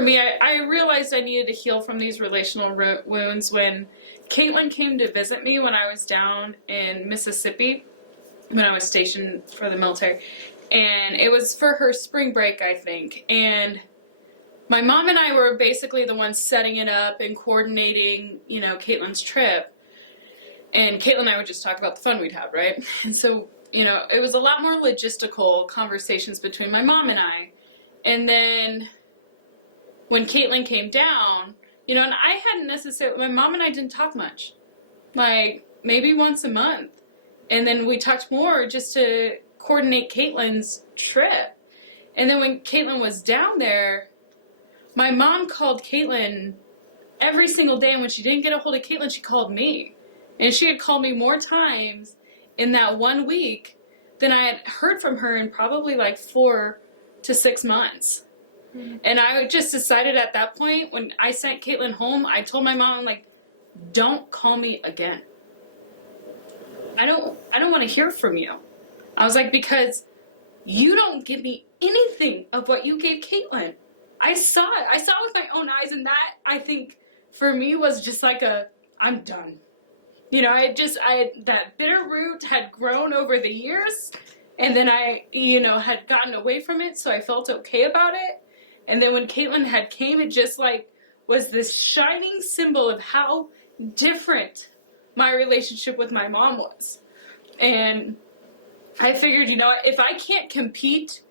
for me, I realized I needed to heal from these relational wounds when Kaitlyn came to visit me when I was down in Mississippi, when I was stationed for the military. And it was for her spring break, I think. And my mom and I were basically the ones setting it up and coordinating, you know, Kaitlyn's trip. And Kaitlyn and I would just talk about the fun we'd have, right? And so, you know, it was a lot more logistical conversations between my mom and I. And then when Kaitlyn came down, you know, and I hadn't necessarily, my mom and I didn't talk much. Like, maybe once a month. And then we talked more just to coordinate Kaitlyn's trip. And then when Kaitlyn was down there, my mom called Kaitlyn every single day, and when she didn't get a hold of Kaitlyn, she called me. And she had called me more times in that 1 week than I had heard from her in probably like 4 to 6 months. Mm-hmm. And I just decided at that point, when I sent Kaitlyn home, I told my mom, like, don't call me again. I don't want to hear from you. I was like, because you don't give me anything of what you gave Kaitlyn. I saw it. I saw it with my own eyes, and that, I think, for me was just like I'm done. You know, that bitter root had grown over the years, and then I, you know, had gotten away from it, so I felt okay about it. And then when Kaitlyn had came, it just like was this shining symbol of how different my relationship with my mom was. And I figured, you know, if I can't compete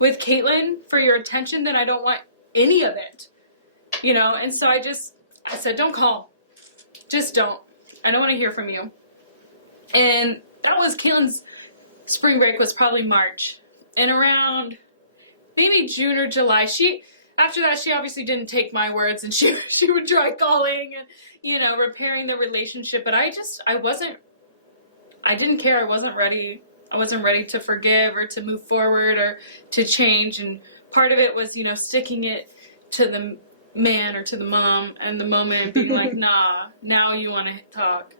with Kaitlyn for your attention, then I don't want any of it, you know. And so I said, don't call, just don't. I don't want to hear from you. And that was Kaitlyn's spring break, was probably March. And around maybe June or July, after that, she obviously didn't take my words, and she would try calling and, you know, repairing the relationship. But I didn't care. I wasn't ready to forgive or to move forward or to change. And part of it was, you know, sticking it to the man or to the mom and the moment and being like, nah, now you want to talk.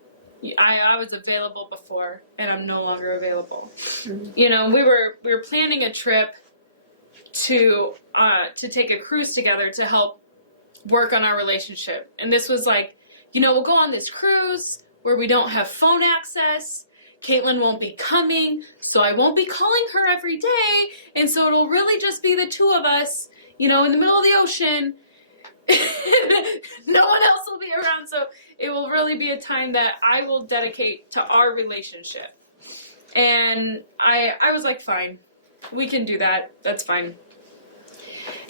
I was available before, and I'm no longer available. Mm-hmm. You know, we were planning a trip to take a cruise together to help work on our relationship. And this was like, you know, we'll go on this cruise where we don't have phone access. Kaitlyn won't be coming, so I won't be calling her every day. And so it'll really just be the two of us, you know, in the middle of the ocean. No one else will be around, so it will really be a time that I will dedicate to our relationship. And I was like, fine, we can do that. That's fine.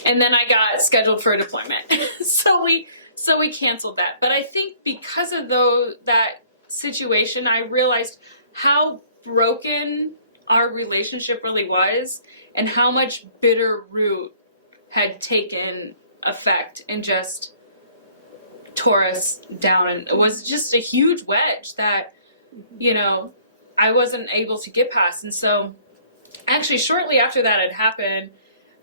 And then I got scheduled for a deployment. so we canceled that. But I think because of that situation, I realized how broken our relationship really was and how much bitter root had taken effect and just tore us down. And it was just a huge wedge that, you know, I wasn't able to get past. And so actually shortly after that had happened,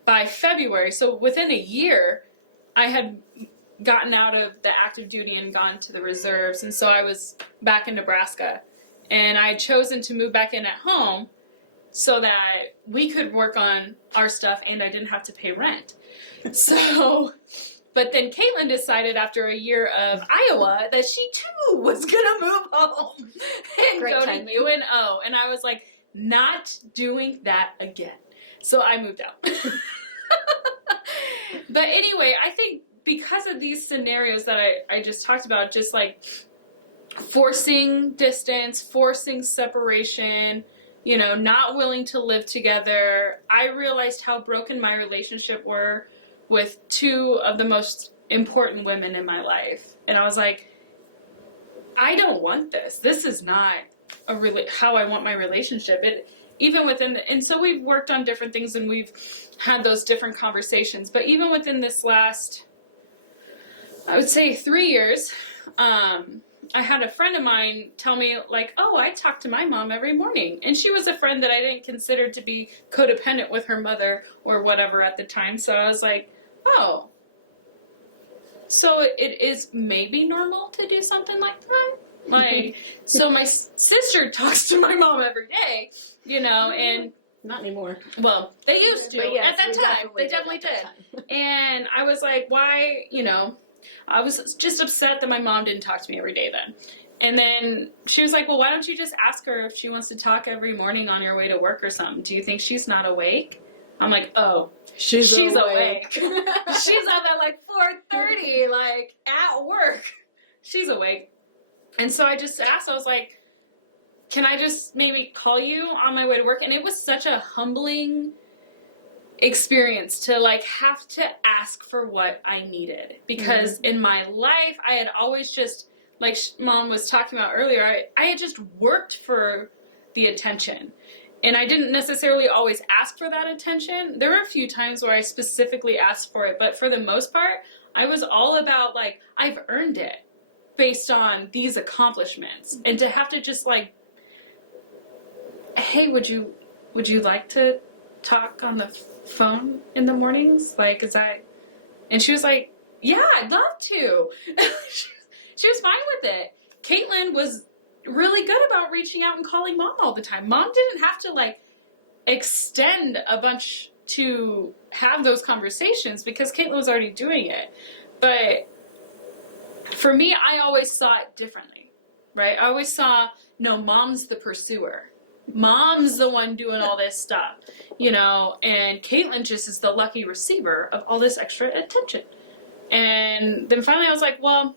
by February, so within a year, I had gotten out of the active duty and gone to the reserves. And so I was back in Nebraska, and I had chosen to move back in at home so that we could work on our stuff and I didn't have to pay rent. So, but then Kaitlyn decided after a year of Iowa that she too was going to move home and go to UNO. And I was like, not doing that again. So I moved out. But anyway, I think because of these scenarios that I just talked about, just like forcing distance, forcing separation, you know, not willing to live together, I realized how broken my relationship were with two of the most important women in my life. And I was like, I don't want this. This is not how I want my relationship. Even within and so we've worked on different things and we've had those different conversations. But even within this last, I would say 3 years, I had a friend of mine tell me, like, oh, I talk to my mom every morning. And she was a friend that I didn't consider to be codependent with her mother or whatever at the time. So I was like, oh, so it is maybe normal to do something like that? Like, so my sister talks to my mom every day, you know, and Not anymore. Well, they used to. But yes, at that we time. They definitely at that did. And I was like, why, I was just upset that my mom didn't talk to me every day then. And then she was like, well, why don't you just ask her if she wants to talk every morning on your way to work or something? Do you think she's not awake? I'm like, oh, she's awake. She's up at like 4:30, like at work. She's awake. And so I just asked, I was like, can I just maybe call you on my way to work? And it was such a humbling experience to like have to ask for what I needed. Because in my life, I had always just, like Mom was talking about earlier, I had just worked for the attention. And I didn't necessarily always ask for that attention. There were a few times where I specifically asked for it. But for the most part, I was all about like, I've earned it based on these accomplishments. And to have to just like, hey, would you like to talk on the phone in the mornings? Like, and she was like, yeah, I'd love to. She was fine with it. Kaitlyn was really good about reaching out and calling Mom all the time. Mom didn't have to like extend a bunch to have those conversations because Kaitlyn was already doing it. But for me, I always saw it differently, right? I always saw, no, Mom's the pursuer. Mom's the one doing all this stuff, and Kaitlyn just is the lucky receiver of all this extra attention. And then finally I was like, well,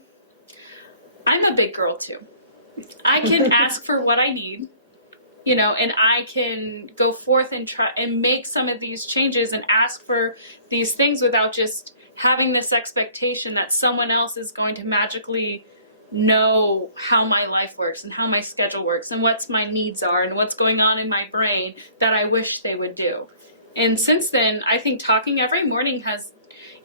I'm a big girl too. I can ask for what I need, and I can go forth and try and make some of these changes and ask for these things without just having this expectation that someone else is going to magically know how my life works and how my schedule works and what my needs are and what's going on in my brain that I wish they would do. And since then, I think talking every morning has,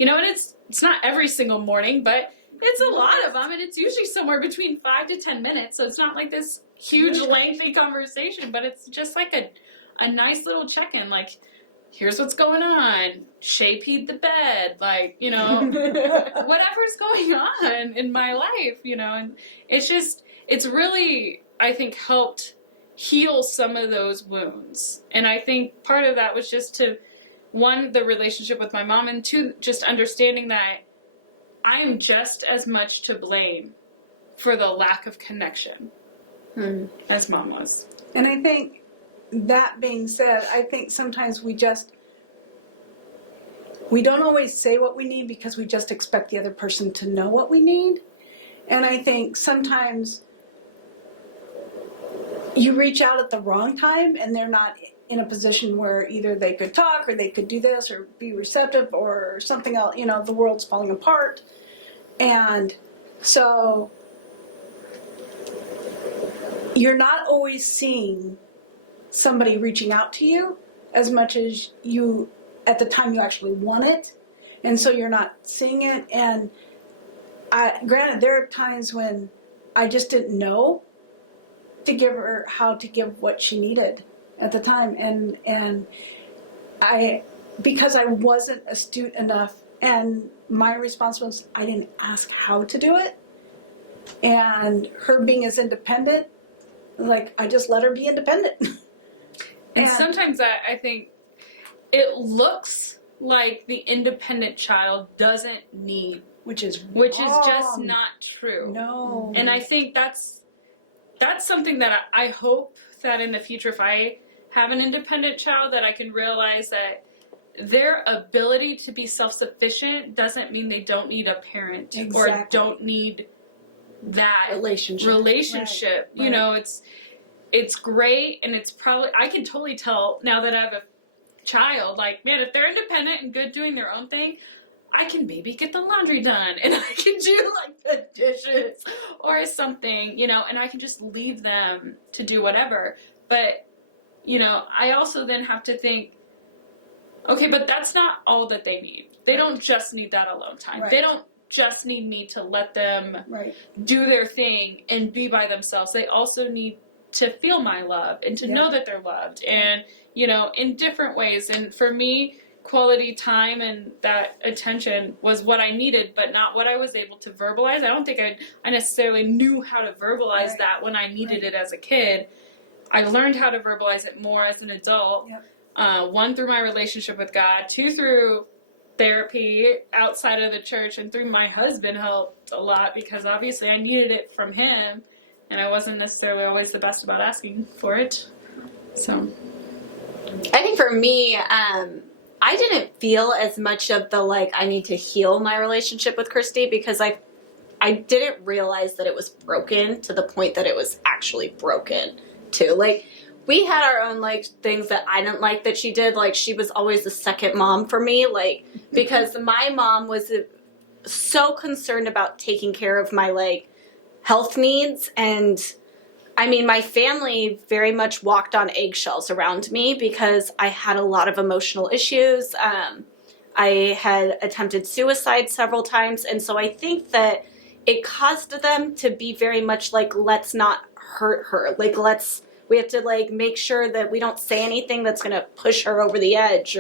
and it's not every single morning, but it's a lot of them, and it's usually somewhere between 5 to 10 minutes, so it's not like this huge, lengthy conversation, but it's just like a nice little check-in, like, here's what's going on, Shay peed the bed, like, whatever's going on in my life, and it's really, I think, helped heal some of those wounds. And I think part of that was just to, one, the relationship with my mom, and two, just understanding that I am just as much to blame for the lack of connection as Mom was. And I think, that being said, I think sometimes we don't always say what we need because we just expect the other person to know what we need. And I think sometimes you reach out at the wrong time and they're not in a position where either they could talk or they could do this or be receptive or something else, the world's falling apart. And so you're not always seeing somebody reaching out to you as much as you, at the time you actually want it. And so you're not seeing it. And granted, there are times when I just didn't know to give her how to give what she needed at the time. And because I wasn't astute enough, and my response was I didn't ask how to do it. And her being as independent, like, I just let her be independent. And sometimes I think it looks like the independent child doesn't need, which is just not true. No. And I think that's something that I hope that in the future, if I have an independent child, that I can realize that their ability to be self-sufficient doesn't mean they don't need a parent or don't need that relationship. Right. It's great, and it's probably, I can totally tell now that I have a child, like, man, if they're independent and good doing their own thing, I can maybe get the laundry done, and I can do like the dishes or something, and I can just leave them to do whatever. But, I also then have to think, okay, but that's not all that they need. They don't just need that alone time. Right. They don't just need me to let them do their thing and be by themselves. They also need to feel my love and to know that they're loved, and, in different ways. And for me, quality time and that attention was what I needed, but not what I was able to verbalize. I don't think I necessarily knew how to verbalize that when I needed it as a kid. I learned how to verbalize it more as an adult. Yep. one, through my relationship with God, two, through therapy outside of the church, and through my husband helped a lot because obviously I needed it from him, and I wasn't necessarily always the best about asking for it. So I think for me, I didn't feel as much of the like I need to heal my relationship with Kristi because I didn't realize that it was broken to the point that it was actually broken too. Like we had our own like things that I didn't like that she did. Like she was always the second mom for me, like because my mom was so concerned about taking care of my like health needs. And I mean, my family very much walked on eggshells around me because I had a lot of emotional issues. I had attempted suicide several times. And so I think that it caused them to be very much like, let's not hurt her. Like, we have to like make sure that we don't say anything that's going to push her over the edge.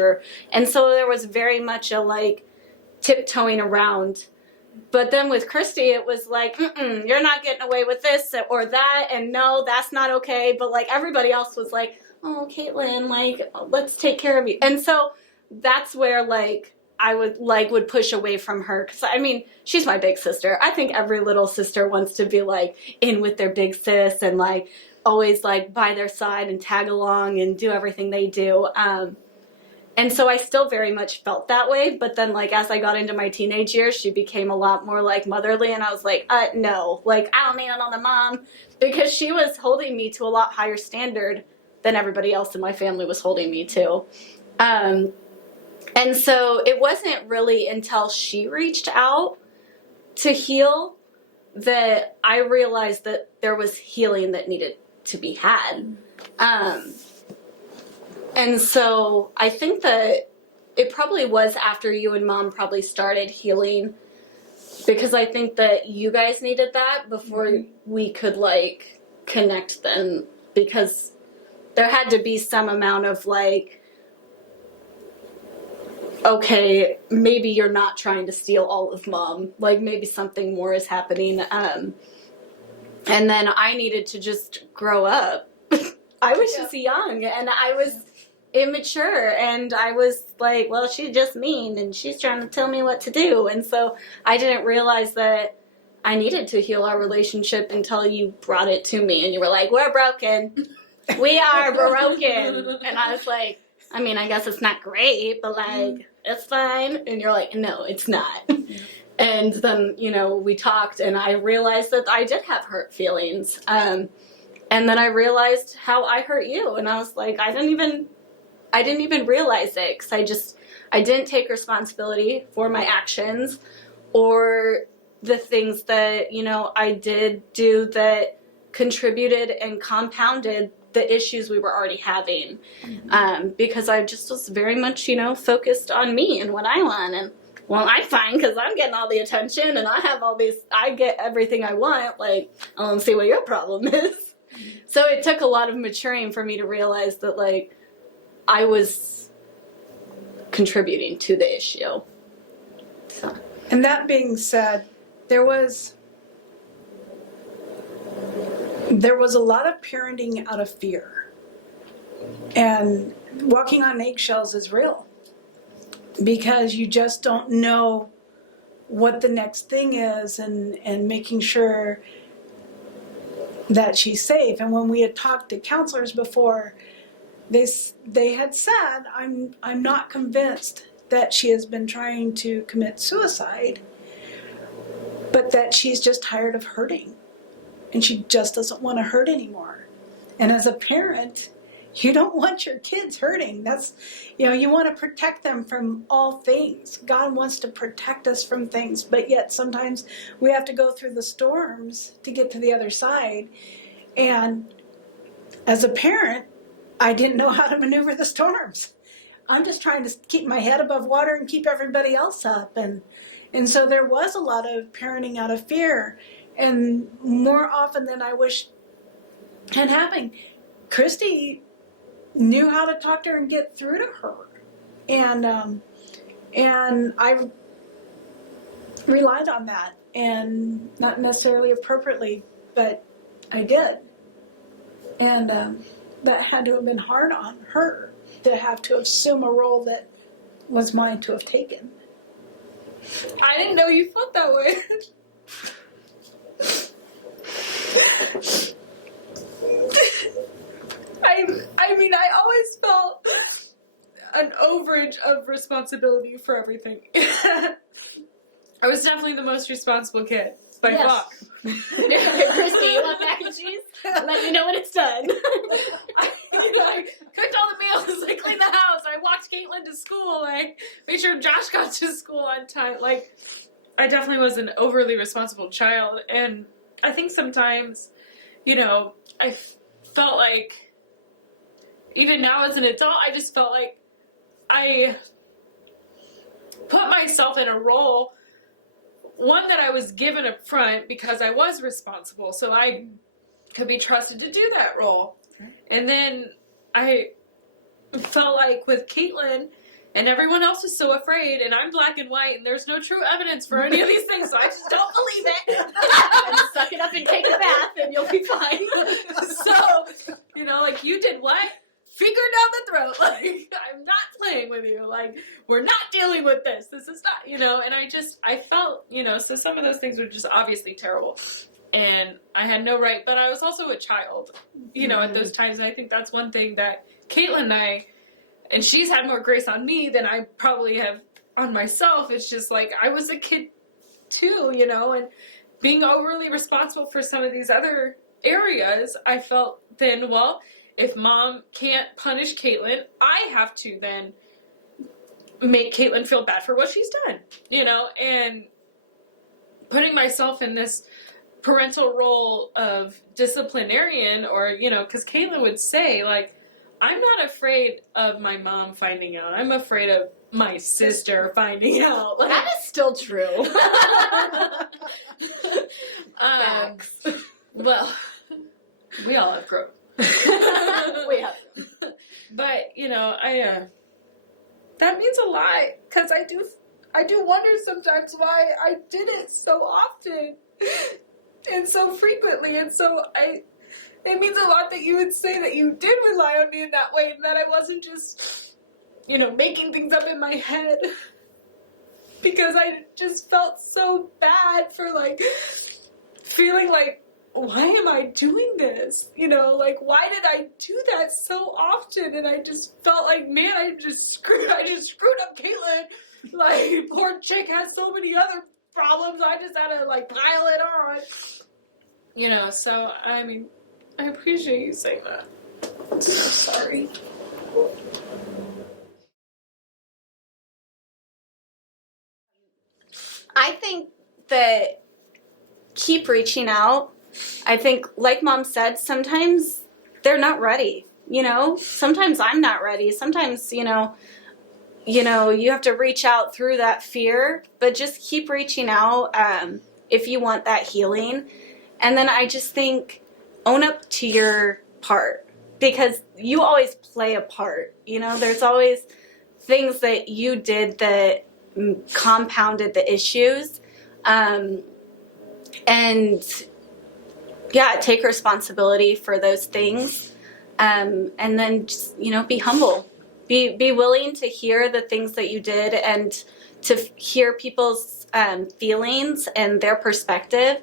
And so there was very much a like tiptoeing around. But then with Kristi, it was like, you're not getting away with this or that. And no, that's not okay. But like everybody else was like, oh, Kaitlyn, like, let's take care of you. And so that's where like, I would push away from her. Cause I mean, she's my big sister. I think every little sister wants to be like in with their big sis and like always like by their side and tag along and do everything they do. And so I still very much felt that way. But then like, as I got into my teenage years, she became a lot more like motherly. And I was like, no, like I don't need another mom because she was holding me to a lot higher standard than everybody else in my family was holding me to. And so it wasn't really until she reached out to heal that I realized that there was healing that needed to be had. And so I think that it probably was after you and Mom probably started healing because I think that you guys needed that before we could like connect then because there had to be some amount of like, okay, maybe you're not trying to steal all of Mom. Like maybe something more is happening. And then I needed to just grow up. I was just young and I was immature and I was like, well, she's just mean and she's trying to tell me what to do. And so I didn't realize that I needed to heal our relationship until you brought it to me and you were like, we're broken. We are broken. And I was like, I mean, I guess it's not great, but like, it's fine. And you're like, no, it's not. And then, you know, we talked and I realized that I did have hurt feelings. And then I realized how I hurt you. And I was like, I didn't even realize it because I didn't take responsibility for my actions or the things that, you know, I did do that contributed and compounded the issues we were already having. Because I just was very much, you know, focused on me and what I want. And well, I'm fine because I'm getting all the attention and I get everything I want. Like, I don't see what your problem is. So it took a lot of maturing for me to realize that like I was contributing to the issue. So. And that being said, there was a lot of parenting out of fear. And walking on eggshells is real. Because you just don't know what the next thing is and making sure that she's safe. And when we had talked to counselors before, they had said, I'm not convinced that she has been trying to commit suicide, but that she's just tired of hurting. And she just doesn't want to hurt anymore. And as a parent, you don't want your kids hurting. That's, you know, you want to protect them from all things. God wants to protect us from things, but yet sometimes we have to go through the storms to get to the other side. And as a parent, I didn't know how to maneuver the storms. I'm just trying to keep my head above water and keep everybody else up. And so there was a lot of parenting out of fear. And more often than I wish had happened, Kristi knew how to talk to her and get through to her. And I relied on that, and not necessarily appropriately, but I did. And that had to have been hard on her. to have to assume a role that was mine to have taken. I didn't know you felt that way. I mean, I always felt an overage of responsibility for everything. I was definitely the most responsible kid, by far. Kristi, you want mac and cheese? Let me know when it's done. I cooked all the meals, I cleaned the house, I walked Kaitlyn to school, I made sure Josh got to school on time. Like, I definitely was an overly responsible child, and I think sometimes, I felt like, even now as an adult, I just felt like I put myself in a role, one that I was given up front because I was responsible, so I could be trusted to do that role. And then I felt like with Kaitlyn, and everyone else is so afraid, and I'm black and white, and there's no true evidence for any of these things, so I just don't believe it. And suck it up and take a bath, and you'll be fine. So, like, you did what? Finger down the throat. Like, I'm not playing with you. Like, we're not dealing with this. This is not, and I felt, so some of those things were just obviously terrible. And I had no right, but I was also a child, at those times. And I think that's one thing that Kaitlyn and she's had more grace on me than I probably have on myself. It's just like, I was a kid too, and being overly responsible for some of these other areas, I felt then, well, if mom can't punish Kaitlyn, I have to then make Kaitlyn feel bad for what she's done, and putting myself in this parental role of disciplinarian, or, because Kaitlyn would say, like, I'm not afraid of my mom finding out. I'm afraid of my sister finding out. Like, that is still true. Facts. Well, we all have grown. We have. But, that means a lot, because I do wonder sometimes why I did it so often and so frequently, and so it means a lot that you would say that you did rely on me in that way, and that I wasn't just, making things up in my head, because I just felt so bad for, like, feeling like, why am I doing this? Like, why did I do that so often? And I just felt like, man, I just screwed up Kaitlyn. Like, poor chick has so many other problems. I just had to, like, pile it on. So, I mean, I appreciate you saying that. Sorry. I think that keep reaching out. I think, like Mom said, sometimes they're not ready, Sometimes I'm not ready. Sometimes, you have to reach out through that fear, but just keep reaching out if you want that healing. And then I just think, own up to your part, because you always play a part, There's always things that you did that compounded the issues. And yeah, take responsibility for those things, and then just, be humble, be willing to hear the things that you did, and to hear people's feelings and their perspective,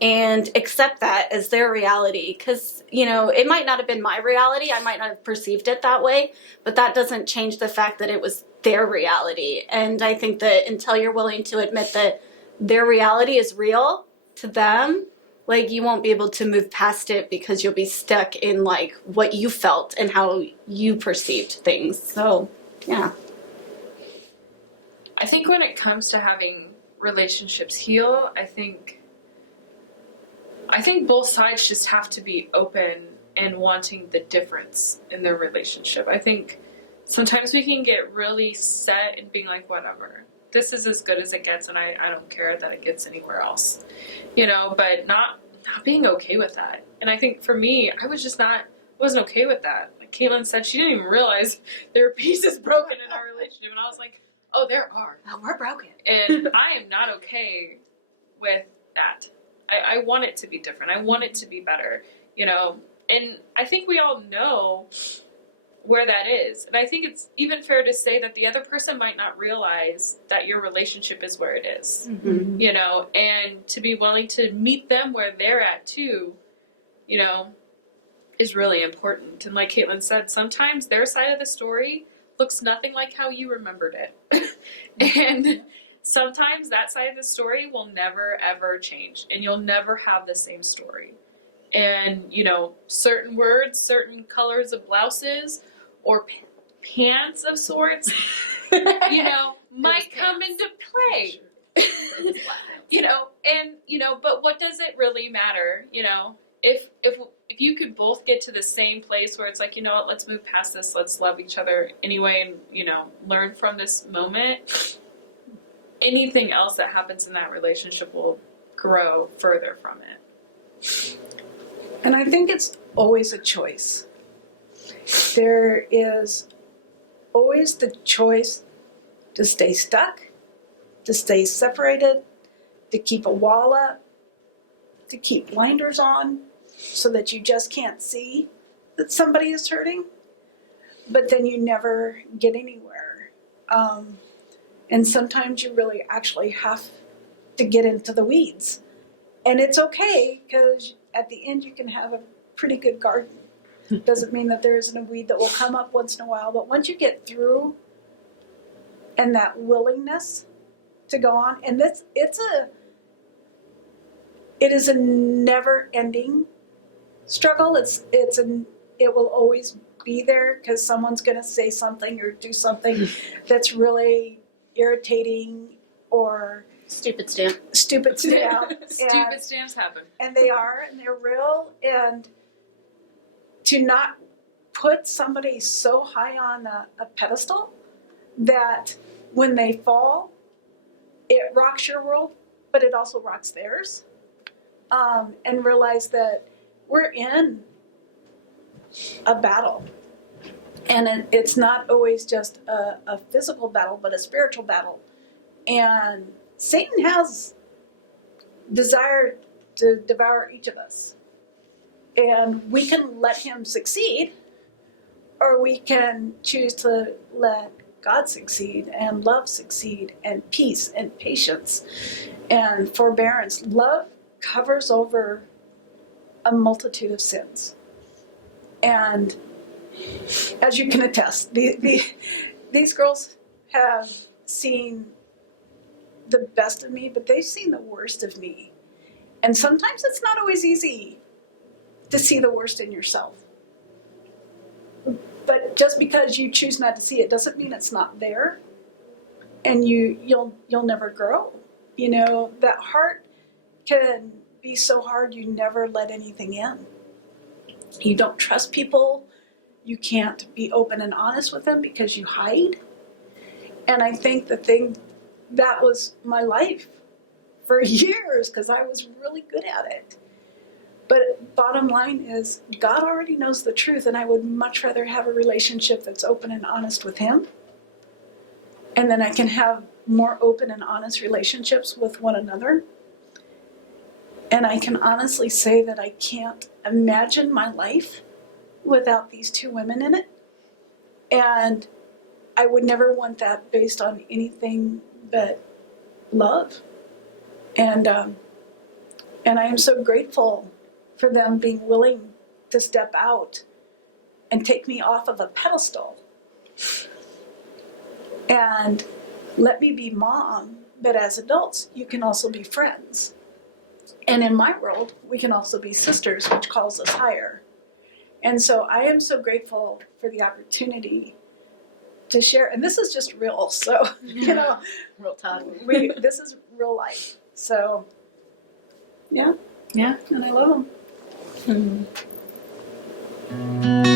and accept that as their reality. Because it might not have been my reality, I might not have perceived it that way, but that doesn't change the fact that it was their reality. And I think that until you're willing to admit that their reality is real to them, like, you won't be able to move past it, because you'll be stuck in, like, what you felt and how you perceived things. So, yeah. I think when it comes to having relationships heal, I think both sides just have to be open and wanting the difference in their relationship. I think sometimes we can get really set in being like, whatever, this is as good as it gets, and I don't care that it gets anywhere else, but not being okay with that. And I think for me, I was just wasn't okay with that. Like Kaitlyn said, she didn't even realize there were pieces broken in our relationship, and I was like, oh, there are. Oh, we're broken. And I am not okay with that. I want it to be different. I want it to be better, And I think we all know where that is. And I think it's even fair to say that the other person might not realize that your relationship is where it is, Mm-hmm. you know, and to be willing to meet them where they're at too, you know, is really important. And like Kaitlyn said, sometimes their side of the story looks nothing like how you remembered it. And sometimes that side of the story will never ever change, and you'll never have the same story. And, you know, certain words, certain colors of blouses, or pants of sorts, you know, might come into play. You know, and, you know, but what does it really matter? You know, if you could both get to the same place where it's like, you know what, let's move past this, let's love each other anyway, and, you know, learn from this moment, anything else that happens in that relationship will grow further from it. And I think it's always a choice. There is always the choice to stay stuck, to stay separated, to keep a wall up, to keep blinders on so that you just can't see that somebody is hurting, but then you never get anywhere. And sometimes you really actually have to get into the weeds. And it's okay, because at the end you can have a pretty good garden. Doesn't mean that there isn't a weed that will come up once in a while, but once you get through and that willingness to go on, and it is a never-ending struggle. It will always be there, because someone's going to say something or do something that's really irritating or Stupid stamp. stupid stamp. Stupid stamps happen. And they are, and they're real. And to not put somebody so high on a pedestal that when they fall, it rocks your world, but it also rocks theirs. And realize that we're in a battle. And it's not always just a physical battle, but a spiritual battle. And Satan has desire to devour each of us. And we can let him succeed, or we can choose to let God succeed, and love succeed, and peace, and patience, and forbearance. Love covers over a multitude of sins. And as you can attest, these girls have seen the best of me, but they've seen the worst of me. And sometimes it's not always easy to see the worst in yourself. But just because you choose not to see it doesn't mean it's not there. And you'll never grow. You know, that heart can be so hard you never let anything in. You don't trust people. You can't be open and honest with them because you hide. And I think that was my life for years, because I was really good at it. But bottom line is, God already knows the truth, and I would much rather have a relationship that's open and honest with him. And then I can have more open and honest relationships with one another. And I can honestly say that I can't imagine my life without these two women in it. And I would never want that based on anything but love. And I am so grateful for them being willing to step out and take me off of a pedestal and let me be mom. But as adults, you can also be friends. And in my world, we can also be sisters, which calls us higher. And so I am so grateful for the opportunity to share. And this is just real. So, you know, Real talk. this is real life. So, yeah. Yeah. And I love them. Mm-hmm.